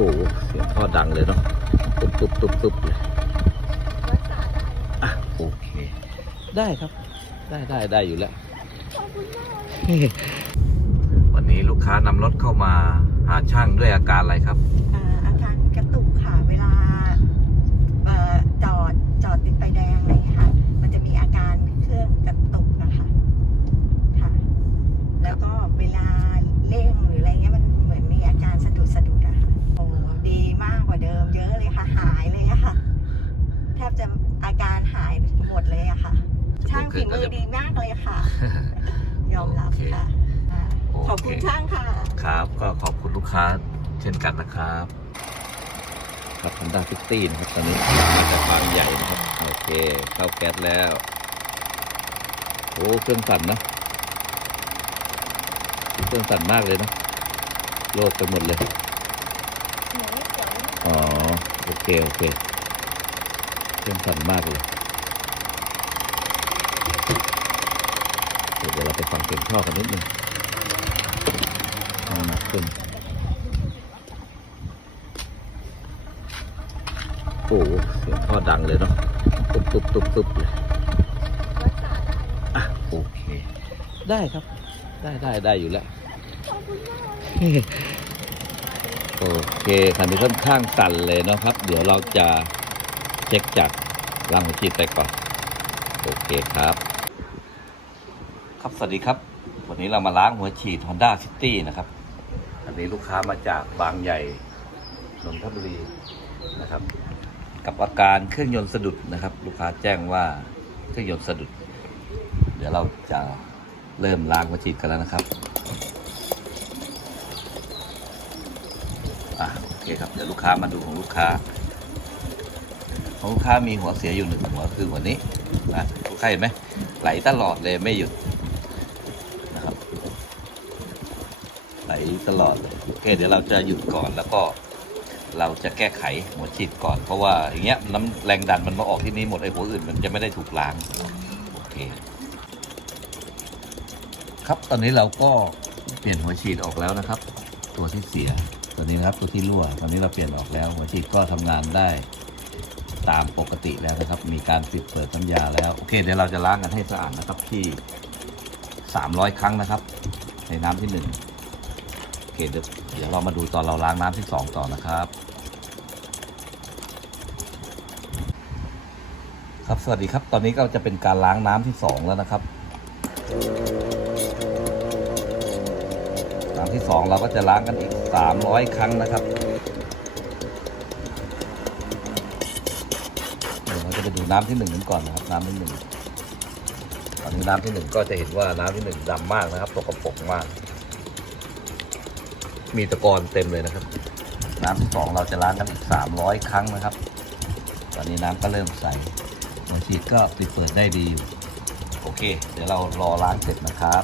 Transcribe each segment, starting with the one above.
อ้โหเสียงท่อดังเลยเนาะตุ๊บตุ๊บตุ๊บตุ๊บเลยอะโอเค ได้ครับ ได้ได้ได้อยู่แล้ววันนี้ลูกค้านำรถเข้ามาหาช่างด้วยอาการอะไรครับอ่าอาการกระตุกค่ะเวลาเอ่อจอดจอดติดไฟแดงอะไรอย่างเงี้ยค่ะ มันจะมีอาการเครื่องกระตุกนะคะค่ะ แล้วก็เวลาเร่งหรืออะไรเงี้ยมัน เดิมเยอะเลยค่ะ หายเลยอะค่ะ แทบจะอาการหายหมดเลยอะค่ะ ช่างฝีมือดีมากเลยค่ะ ยอมรับค่ะอ่าโอเคขอบคุณช่างค่ะ ครับ ก็ขอบคุณลูกค้าเช่นกันนะครับ ครับ Honda City นะครับ ตอนนี้มาจากบางใหญ่นะครับ โอเค เข้าแก๊สแล้ว โอ้เครื่องสั่นนะเครื่องสั่นมากเลยนะโลกไปหมดเลย อ๋อ โอเค โอเคเครื่องสั่นมากเลยเดี๋ยวเราไปฟังเสียงท่อกันนิดนึงเอาหนักขึ้นโอ้โหเสียงท่อดังเลยเนาะตุ๊บตุ๊บตุ๊บตุ๊บเลยอะโอเค ได้ครับ ได้ได้ได้อยู่แล้ว โอเคคันนี้ค่อนข้างสั่นเลยเนาะครับ เดี๋ยวเราจะเช็คจากรังหัวฉีดไปก่อน โอเคครับ ครับสวัสดีครับ วันนี้เรามาล้างหัวฉีด Honda City นะครับ อันนี้ลูกค้ามาจากบางใหญ่นนทบุรีนะครับ กับอาการเครื่องยนต์สะดุดนะครับ ลูกค้าแจ้งว่าเครื่องยนต์สะดุด เดี๋ยวเราจะเริ่มล้างหัวฉีดกันแล้วนะครับ อะโอ เคครับเดี๋ยวลูกค้ามาดูของลูกค้า ของลูกค้ามีหัวเสียอยู่หนึ่งหัวคือหัวนี้นะลูกค้าเห็นไหมไหลตลอดเลยไม่หยุดนะครับ ไหลตลอดเลยโอเคเดี๋ยวเราจะหยุดก่อนแล้วก็เราจะแก้ไขหัวฉีดก่อนเพราะว่าอย่างเงี้ยน้ำแรงดันมันมาออกที่นี้หมดไอ้หัวอื่นมันจะไม่ได้ถูกล้างโอเค ครับตอนนี้เราก็เปลี่ยนหัวฉีดออกแล้วนะครับ ตัวที่เสีย ตัวนี้นะครับตัวที่รั่วตอนนี้เราเปลี่ยนออกแล้ว หัวฉีดก็ทำงานได้ตามปกติแล้วนะครับ มีการปิดเปิดน้ำยาแล้วโอเคเดี๋ยวเราจะล้างกันให้สะอาดนะครับที่ 300 ครั้งนะครับ ในน้ำที่1โอเคเดี๋ยวเรามาดูตอนเราล้างน้ำที่ 2 ต่อนะครับครับสวัสดีครับ ตอนนี้ก็จะเป็นการล้างน้ำที่ 2 แล้วนะครับ ที่สองเราก็จะล้างกันอีก 300 ครั้งนะครับเดี๋ยวเราจะไปดูน้ำที่หนึ่งกันก่อนนะครับน้ำที่หนึ่งตอนนี้น้ำที่หนึ่งก็จะเห็นว่าน้ำที่หนึ่งดำมากนะครับตกปรกมาก มีตะกอนเต็มเลยนะครับ น้ำที่สองเราจะล้างกันอีก 300 ครั้งนะครับ ตอนนี้น้ำก็เริ่มใสหัวฉีก็ปิดเปิดได้ดีอยู่โอเค เดี๋ยวเรารอล้างเสร็จนะครับ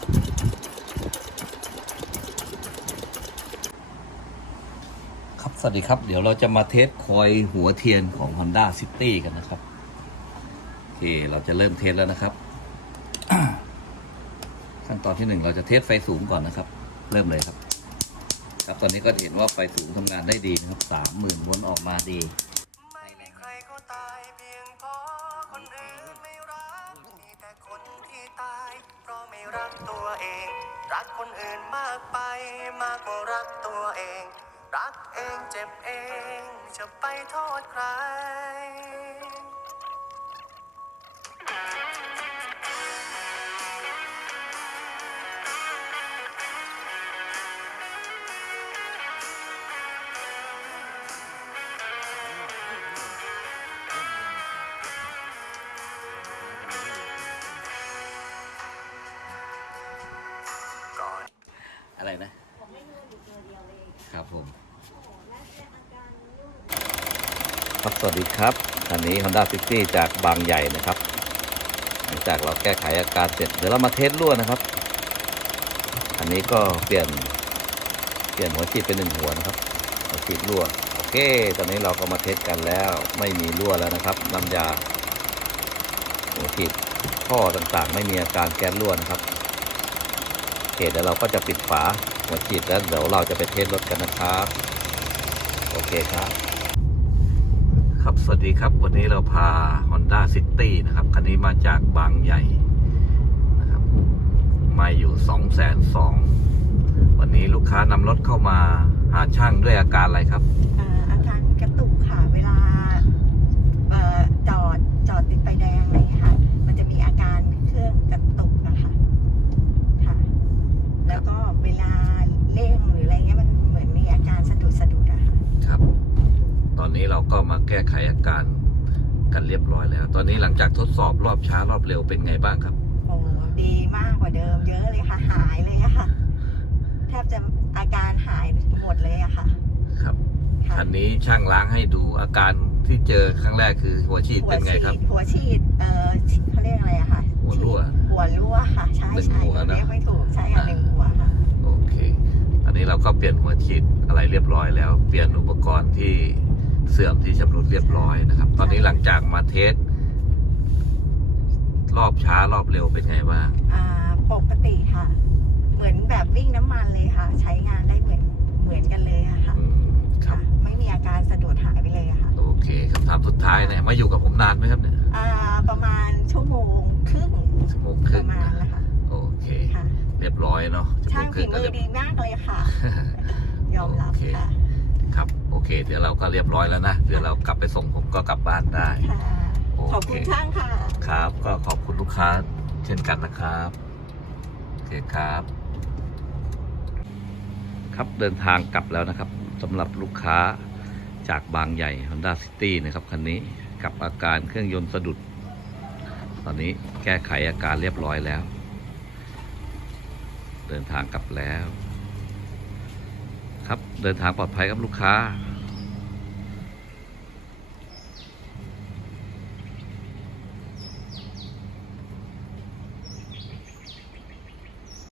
ครับ ส วัสดีครับ เดี๋ยวเราจะมาเทสคอยหัวเทียนของ Honda City กันนะครับ โอเค เราจะเริ่มเทสแล้วนะครับ ขั้นตอนที่หนึ่งเราจะเทสไฟสูงก่อนนะครับ เริ่มเลยครับ ครับตอนนี้ก็เห็นว่าไฟสูงทำงานได้ดีนะครับสามหมื่นวนออกมาดีไม่เพียงเพราะคนอื่นไม่รักมีแต่คนที่ตายเพราะไม่รักตัวเอง รักคนอื่นมากไปมากกว่ารักตัวเอง รักเองเจ็บเองจะไปโทษใครก่อนอะไรนะครับผม ครับสวัสดีครับคันนี้ Honda City จากบางใหญ่นะครับหลังจากเราแก้ไขอาการเสร็จเดี๋ยวเรามาเทสรั่วนะครับอันนี้ก็เปลี่ยนเปลี่ยนหัวฉีดเป็นหนึ่งหัวนะครับหัวฉีดรั่วโอเค ตอนนี้เราก็มาเทสกันแล้วไม่มีรั่วแล้วนะครับน้ำยาหัวฉีดท่อต่างๆ ไม่มีอาการแก๊สรั่วนะครับโอเคเดี๋ยวเราก็จะปิดฝาหัวฉีดแล้วเดี๋ยวเราจะไปเทสรถกันนะครับ โอเคครับ สวัสดีครับ วันนี้เราพา Honda City นะครับ คันนี้มาจากบางใหญ่นะครับ มาอยู่2องแสนสองวันนี้ลูกค้านำรถเข้ามาหาช่างด้วยอาการอะไรครับ อาการกระตุกค่ะ เวลาจอดจอดติดไฟแดง ก้ไขอาการกันเรียบร้อยแล้ว ตอนนี้หลังจากทดสอบรอบช้ารอบเร็วเป็นไงบ้างครับ โอ้ดีมากกว่าเดิมเยอะเลยค่ะ หายเลยอะค่ะ แทบจะอาการหายหมดเลยอะค่ะ ครับ ค่ะอันนี้ช่างล้างให้ดูอาการที่เจอครั้งแรกคือหัวฉีดเป็นไงครับ หัวฉีดเอ่อเขาเรียกอะไรอะค่ะหัวรั่วหัวรั่วค่ะ ใช่หนึ่งใช่หัวนะ เรียกไม่ถูกใช่ค่ะอ่าหนึ่งหัวค่ะ โอเค อันนี้เราก็เปลี่ยนหัวฉีดอะไรเรียบร้อยแล้ว เปลี่ยนอุปกรณ์ที่ เสื่อมที่ชำรุดเรียบร้อยนะครับ ตอนนี้หลังจากมาเทสรอบช้ารอบเร็วเป็นไงบ้างอ่าปกติค่ะ เหมือนแบบวิ่งน้ำมันเลยค่ะ ใช้งานได้เหมือนเหมือนกันเลยอะค่ะอืมครัค่ะ บ ไม่มีอาการสะดุดหายไปเลยอะค่ะโอเคคำถามสุดท้ายเนี่ยมาอยู่กับผมนานไหมครับเนี่ยอ่าประมาณชั่วโมงครึ่งชั่วโมงคปรึ่งระมาณนะคะโอเคค่ะ เรียบร้อยเนาะชั่วโมช่างงคฝีรึ่งก็มือเรียบ ดีมากเลยค่ะ ยอมรับโอเค ค่ะครับโอ เค เดี๋ยวเราก็เรียบร้อยแล้วนะ เดี๋ยวเรากลับไปส่งผมก็กลับบ้านได้ ค่ะโอเคขอบคุณช่างค่ะ ครับ ก็ขอบคุณลูกค้าเช่นกันนะครับ โอเคครับ ครับเดินทางกลับแล้วนะครับสำหรับลูกค้าจากบางใหญ่ Honda City นะครับคันนี้กับอาการเครื่องยนต์สะดุด ตอนนี้แก้ไขอาการเรียบร้อยแล้ว เดินทางกลับแล้ว ครับเดินทางปลอดภัยครับลูกค้า